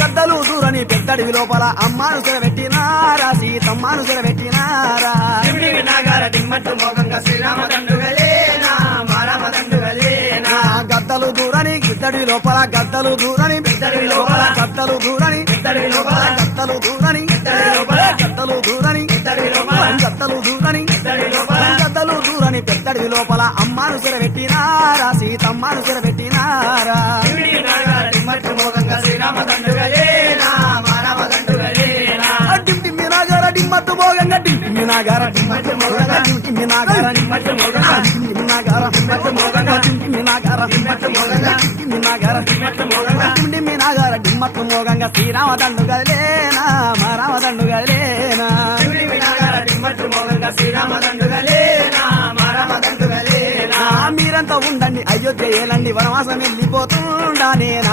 గద్దలు దూరని పెద్దడివి లోపల అమ్మాను సిరబెట్టినారా సీతమ్మాను సిరబెట్టినారా గద్దలు దూరని గిద్దడి లోపల గద్దలు దూరని గద్దలు దూరని గద్దలు దూరని గద్దలు దూరని గద్దలు దూరని గద్దలు దూరని పెద్దడి లోపల అమ్మాను సిరబెట్టినారా సీతమ్మాను సిరబెట్టినారా డిమ్మట్టు మోగంగా డింటి నాగార డింటి నాగార డిమ్మట్టు మోగంగా శ్రీరామదండు గదిలేనా మా రామదండు గదిలేనా మీరంతా ఉండండి అయోధ్య ఏనండి వనవాసం వెళ్ళిపోతుండా నేనా